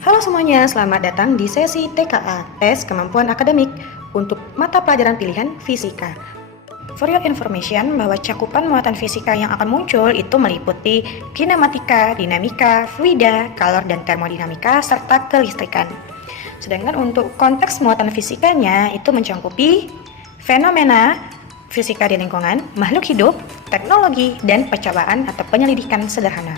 Halo semuanya, selamat datang di sesi TKA, Tes Kemampuan Akademik, untuk mata pelajaran pilihan Fisika. For your information, bahwa cakupan muatan fisika yang akan muncul itu meliputi kinematika, dinamika, fluida, kalor dan termodinamika, serta kelistrikan. Sedangkan untuk konteks muatan fisikanya itu mencangkupi fenomena fisika di lingkungan, makhluk hidup, teknologi, dan percobaan atau penyelidikan sederhana.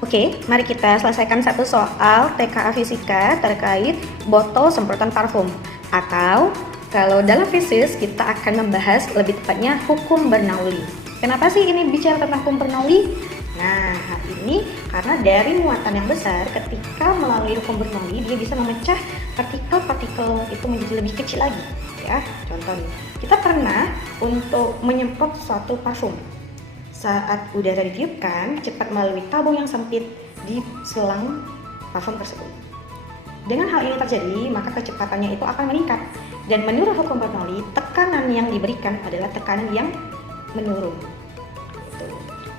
Oke, mari kita selesaikan satu soal TKA Fisika terkait botol semprotan parfum. Atau kalau dalam fisis kita akan membahas lebih tepatnya hukum Bernoulli. Kenapa sih ini bicara tentang hukum Bernoulli? Nah, hal ini karena dari muatan yang besar, ketika melalui hukum Bernoulli dia bisa memecah partikel-partikel itu menjadi lebih kecil lagi. Ya, contoh nih, kita pernah untuk menyemprot suatu parfum. Saat udara ditiupkan, cepat melalui tabung yang sempit di selang parfum tersebut. Dengan hal ini terjadi, maka kecepatannya itu akan meningkat. Dan menurut hukum Bernoulli, tekanan yang diberikan adalah tekanan yang menurun.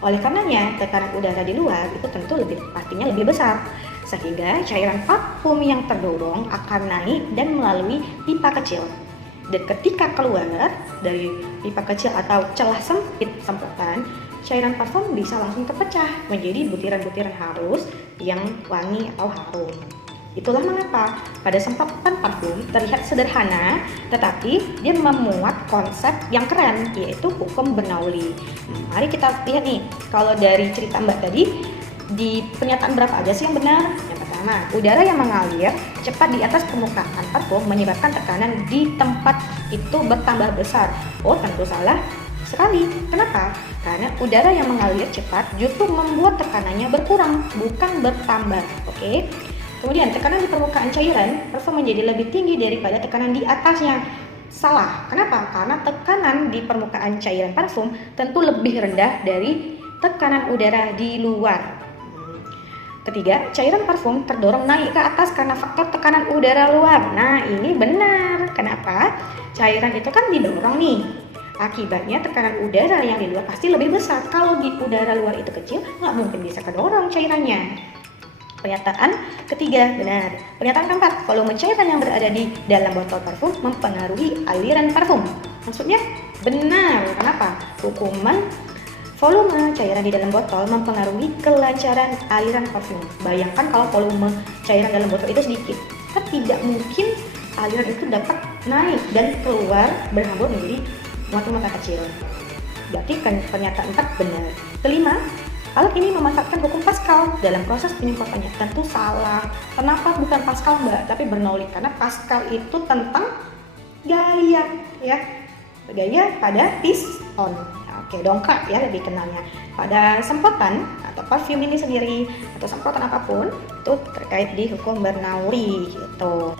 Oleh karenanya, tekanan udara di luar itu tentu pastinya lebih besar. Sehingga cairan parfum yang terdorong akan naik dan melalui pipa kecil. Dan ketika keluar dari pipa kecil atau celah sempit semprotan, cairan parfum bisa langsung terpecah menjadi butiran-butiran halus yang wangi atau harum. Itulah mengapa pada semprotan parfum terlihat sederhana, tetapi dia memuat konsep yang keren, yaitu hukum Bernoulli. Mari kita lihat nih, kalau dari cerita Mbak tadi, di pernyataan berapa aja sih yang benar? Yang pertama, udara yang mengalir cepat di atas permukaan parfum menyebabkan tekanan di tempat itu bertambah besar. Oh, tentu salah sekali. Kenapa? Karena udara yang mengalir cepat justru membuat tekanannya berkurang, bukan bertambah. Oke. Kemudian tekanan di permukaan cairan parfum menjadi lebih tinggi daripada tekanan di atasnya. Salah. Kenapa? Karena tekanan di permukaan cairan parfum tentu lebih rendah dari tekanan udara di luar. Ketiga, cairan parfum terdorong naik ke atas karena faktor tekanan udara luar. Nah, ini benar. Kenapa? Cairan itu kan didorong nih. Akibatnya tekanan udara yang di luar pasti lebih besar. Kalau di udara luar itu kecil, nggak mungkin bisa kedorong cairannya. Pernyataan ketiga benar. Pernyataan keempat, volume cairan yang berada di dalam botol parfum mempengaruhi aliran parfum. Maksudnya benar. Kenapa? Hukuman volume cairan di dalam botol mempengaruhi kelancaran aliran parfum. Bayangkan kalau volume cairan dalam botol itu sedikit, kan tidak mungkin aliran itu dapat naik dan keluar berhambur menjadi muatan-muatan kecil. Berarti kan pernyataan 4 benar. Kelima, alat ini memanfaatkan hukum Pascal dalam proses penyemprotannya. Tentu salah. Kenapa bukan Pascal, Mbak, tapi Bernoulli? Karena Pascal itu tentang gaya, ya. Gaya pada piston. Oke, dongkrak ya lebih kenalnya. Pada semprotan atau parfum ini sendiri atau semprotan apapun itu terkait di hukum Bernoulli gitu.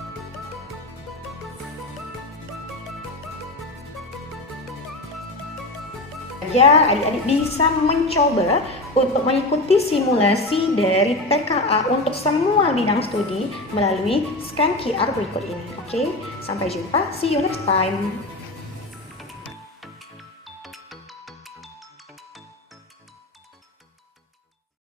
Ya, adik-adik bisa mencoba untuk mengikuti simulasi dari TKA untuk semua bidang studi melalui scan QR berikut ini. Oke, sampai jumpa. See you next time.